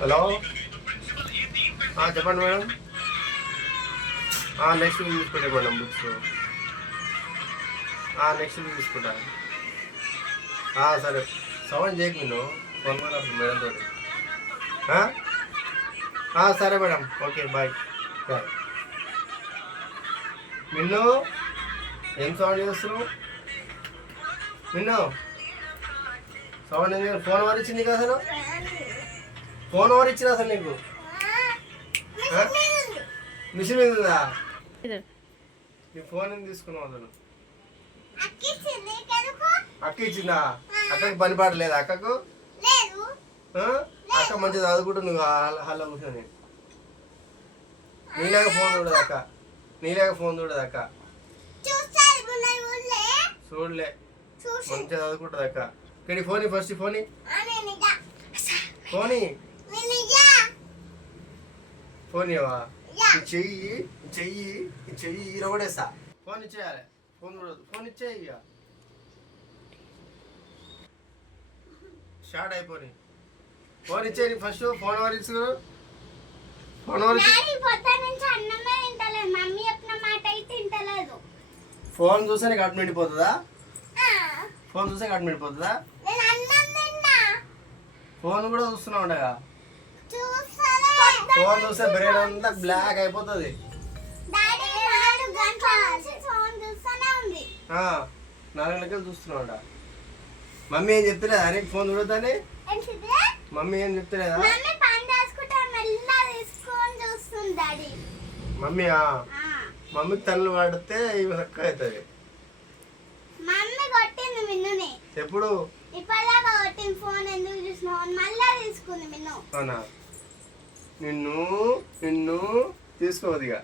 Hello? చెప్పండి madam. Next week తీసుకుంటా madam books next week తీసుకుంటా. సరే. సౌండ్ చేయకు నేను ఫోన్ అప్పుడు మేడం తోటి. సరే మేడం. ఓకే బాయ్ బాయ్ నిన్ను? ఏం సౌండ్ చేస్తున్నావు? నిన్ను? సౌండ్ ఫోన్ వారిచ్చింది కదా అసలు? ఫోన్ ఎవరు ఇచ్చింది అసలు నీకు? మిషన్ మీద ఉందా? నీ ఫోన్ ఎందుకు తీసుకున్నావు అసలు అక్క ఇచ్చిందా అక్కకి పని పాటలేదు అక్కకు? ఆ? అక్క మంచిగా చదువుకుంటూ నువ్వు హల్లో కూర్చొని. నీలాగా ఫోన్ చూడదు అక్క. నీలాగా ఫోన్ చూడదు అక్క. చూడలే. మంచిగా చదువుకుంటుంది అక్క. ఇక్కడ phone first phone. Phone. Phone ఇవ్వవా? ఈ చెయ్యి చెయ్యి చెయ్యి ఇరవడేస్తా ఫోన్ ఇచ్చేయాలి. ఫోన్ చూడదు ఫోన్ ఇచ్చేయి ఇక షార్ట్ అయిపోయి ఫోన్ ఇచ్చేయి ఫస్ట్ ఫోన్ ఎవరు ఇచ్చు ఫోన్ ఎవరు ఫోన్ చూస్తే నీకు అటు నిండిపోతుందా ఫోన్ నేను అన్నం తిన్నా. ఫోన్ కూడా చూస్తున్నావు ఉండగా ఫోన్ చూస్తే బ్రెయిన్ అంతా బ్లాక్ అయిపోతుంది. నాలుగు గంటల నుంచి ఫోన్ చూస్తూనే ఉంది. ఆ, నాలుగు లెక్కలు చూస్తున్నావు మమ్మీ ఏం చెప్తలేదా? నీకు ఫోన్ చూడొద్దని? మమ్మీ ఏం చెప్తలేదా? మమ్మీ మమ్మీ మమ్మీకి తల్లు పడితే ఇవి హక్కు అవుతుంది. మమ్మీ కొట్టింది మిన్నుని. ఎప్పుడు? ఇప్పటిదాకా కొట్టింది ఫోన్ ఎందుకు చూసినావు? మళ్ళా తీసుకుంది మిన్ను. అవునా? నిన్ను నిన్ను తీసుకోవద్దు ఇక.